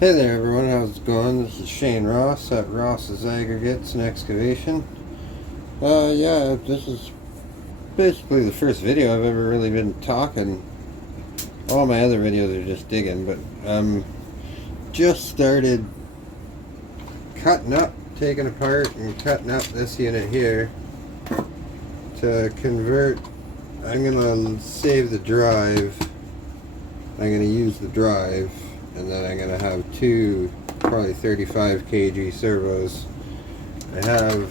Hey there everyone, how's it going? This is Shane Ross at Ross's Aggregates and Excavation. Yeah, this is basically the first video I've ever really been talking. All my other videos are just digging, but just started cutting up, taking apart and cutting up this unit here to convert. I'm gonna save the drive. I'm gonna use the drive, and then I'm gonna have two probably 35 kg servos. I have,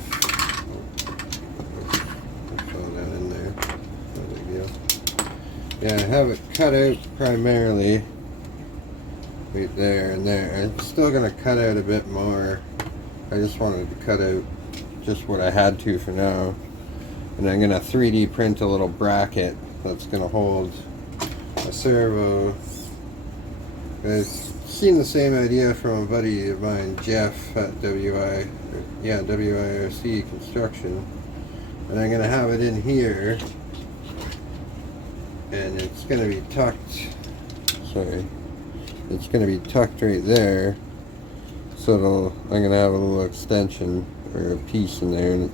I'll throw that in there, no big deal. Yeah, I have it cut out primarily right there and there. I'm still gonna cut out a bit more. I just wanted to cut out just what I had to for now. And I'm gonna 3D print a little bracket that's gonna hold a servo. I've seen the same idea from a buddy of mine, Jeff, at WIRC Construction. And I'm gonna have it in here, and it's gonna be tucked, it's gonna be tucked right there. So I'm gonna have a little extension or a piece in there, and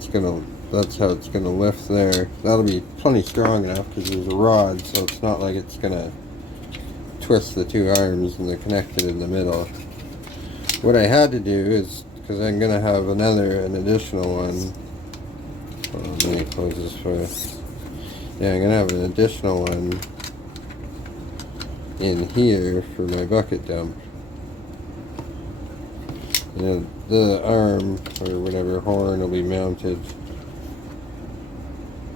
that's how it's gonna lift there. That'll be plenty strong enough because there's a rod, so it's not like it's gonna twist the two arms and they're connected in the middle. What I had to do is, because I'm gonna have an additional one. Let me close this first. Yeah, I'm gonna have an additional one in here for my bucket dump. And the arm or whatever horn will be mounted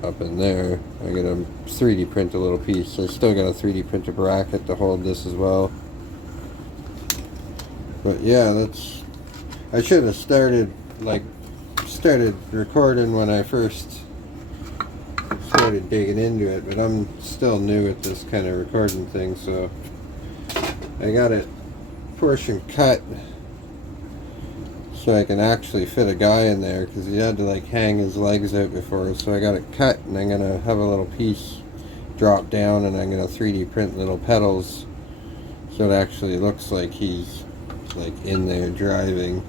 up in there. I'm gonna 3D print a little piece. I still got a 3D print a bracket to hold this as well. But yeah, I should have started recording when I first started digging into it, but I'm still new at this kind of recording thing, so I got it portion cut so I can actually fit a guy in there, because he had to like hang his legs out before. So I got it cut, and I'm gonna have a little piece drop down, and I'm gonna 3D print little pedals so it actually looks like he's like in there driving.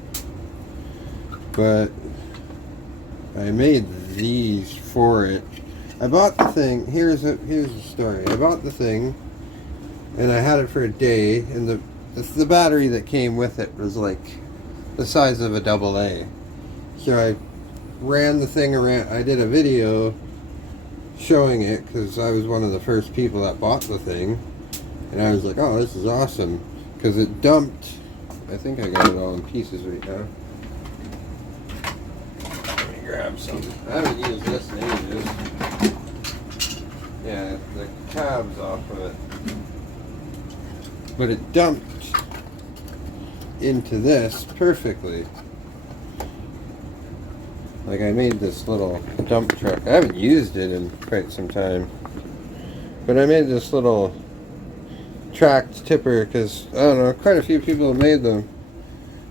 But I made these for it. I bought the thing. Here's the story. I bought the thing, and I had it for a day, and the battery that came with it was like the size of a AA. So I ran the thing around. I did a video showing it because I was one of the first people that bought the thing, and I was like, oh, this is awesome, because it dumped. I think I got it all in pieces right now. Let me grab some. I haven't used this in ages. Yeah, the cab's off of it, but it dumped into this perfectly. Like, I made this little dump truck. I haven't used it in quite some time, but I made this little tracked tipper because, I don't know, quite a few people have made them.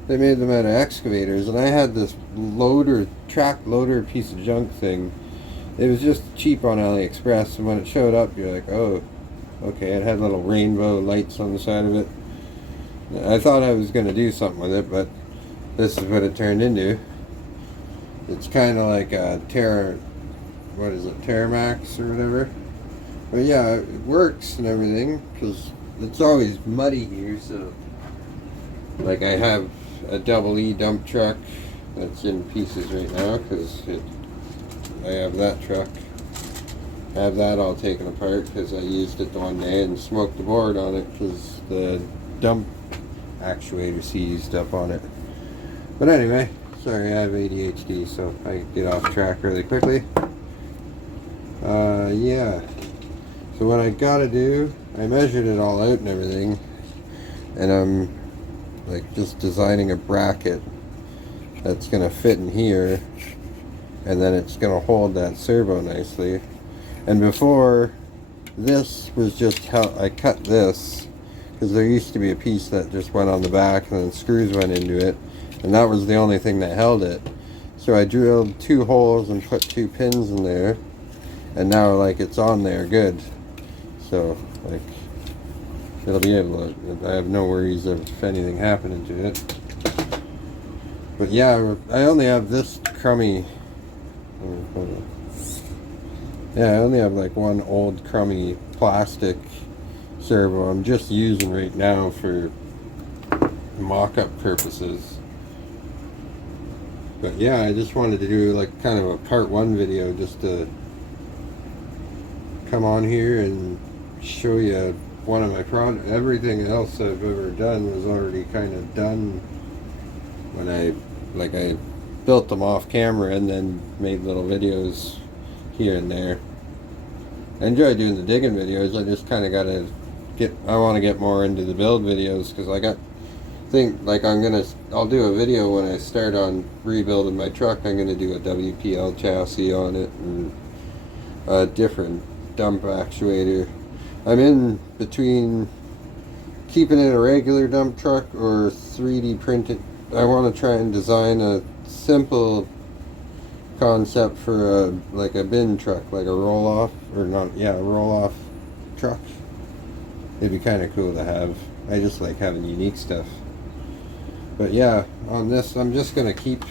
They made them out of excavators, and I had this track loader piece of junk thing. It was just cheap on AliExpress, and when it showed up, you're like, oh, okay. It had little rainbow lights on the side of it. I thought I was going to do something with it, but this is what it turned into. It's kind of like a Terramax or whatever. But yeah, it works and everything, because it's always muddy here, so like I have a EE dump truck that's in pieces right now, because I have that truck. I have that all taken apart because I used it the one day and smoked the board on it because the dump actuator seized up on it. But anyway, sorry, I have ADHD, so I get off track really quickly. Yeah. So what I gotta do, I measured it all out and everything, and I'm like just designing a bracket that's gonna fit in here, and then it's gonna hold that servo nicely. And before, this was just how I cut this, because there used to be a piece that just went on the back and then screws went into it, and that was the only thing that held it. So I drilled 2 holes and put 2 pins in there, and now like it's on there good. So like it'll be able to, I have no worries of anything happening to it. But yeah, I only have this crummy, yeah, I only have like one old crummy plastic servo I'm just using right now for mock-up purposes. But yeah, I just wanted to do like kind of a part 1 video just to come on here and show you one of my projects. Everything else I've ever done was already kind of done when I built them off camera and then made little videos here and there. I enjoy doing the digging videos. I just kind of got to I want to get more into the build videos because I'll do a video when I start on rebuilding my truck. I'm going to do a WPL chassis on it and a different dump actuator. I'm in between keeping it a regular dump truck or 3D printed. I want to try and design a simple concept for a bin truck, like a roll-off, or not, yeah, a roll-off truck. It'd be kind of cool to have. I just like having unique stuff. But yeah, on this, I'm just going to keep,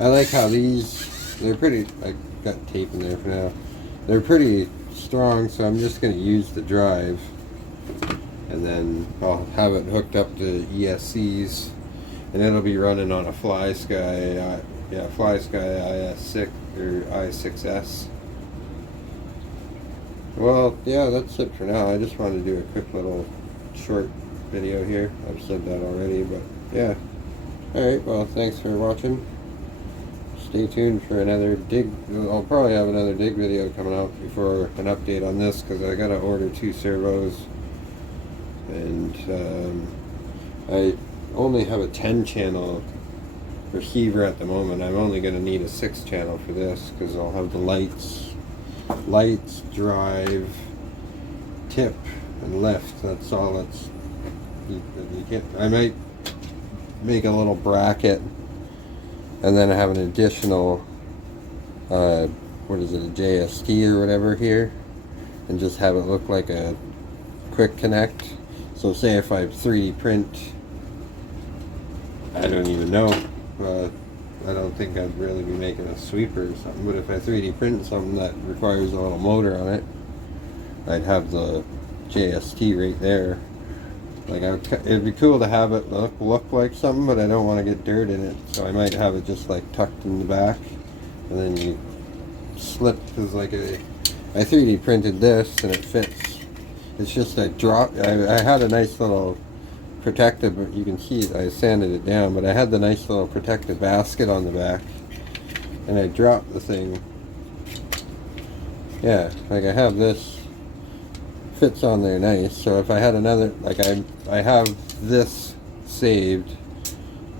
I like how they're pretty, I got tape in there for now. They're pretty strong, so I'm just going to use the drive. And then I'll have it hooked up to ESCs. And it'll be running on a FlySky, FlySky IS6 or i6S. Well, yeah, that's it for now. I just wanted to do a quick little short video here. I've said that already, but yeah. Alright, well, thanks for watching. Stay tuned for another dig. I'll probably have another dig video coming out before an update on this because I gotta order 2 servos. And I only have a 10-channel receiver at the moment. I'm only going to need a 6-channel for this because I'll have the lights, drive, tip, and lift. That's all. That's you get. I might make a little bracket and then have an additional what is it, a JST or whatever here, and just have it look like a quick connect. So say if I 3D print, I don't even know, I don't think I'd really be making a sweeper or something, but if I 3D print something that requires a little motor on it, I'd have the JST right there. Like, it'd be cool to have it look like something, but I don't want to get dirt in it, so I might have it just like tucked in the back, and then you slip, because like I 3D printed this and it fits. It's just I had a nice little protective, you can see it, I sanded it down, but I had the nice little protective basket on the back, and I dropped the thing. Yeah, like I have this, fits on there nice, so if I had another, like I have this saved,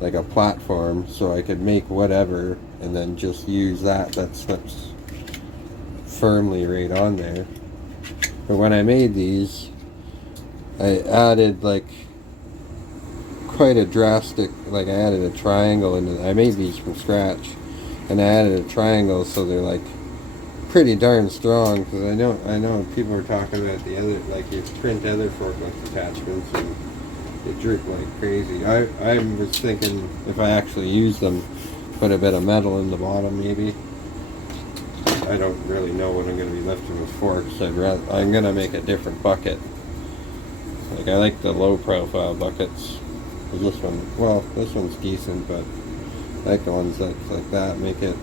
like a platform, so I could make whatever, and then just use that slips firmly right on there. But when I made these, I added like quite a drastic, like I added a triangle into I made these from scratch, and I added a triangle so they're like pretty darn strong, because I know people are talking about the other, like you print other forklift attachments and they droop like crazy. I was thinking if I actually use them, put a bit of metal in the bottom maybe. I don't really know what I'm going to be lifting with forks. I'm going to make a different bucket. Like I like the low profile buckets. This one, well, this one's decent, but I like the ones that like that, make it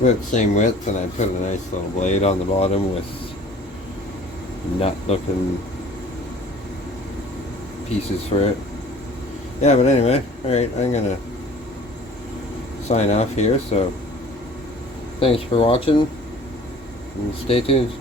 with the same width, and I put a nice little blade on the bottom with nut looking pieces for it. Yeah, but anyway, alright, I'm going to sign off here, so thanks for watching, and stay tuned.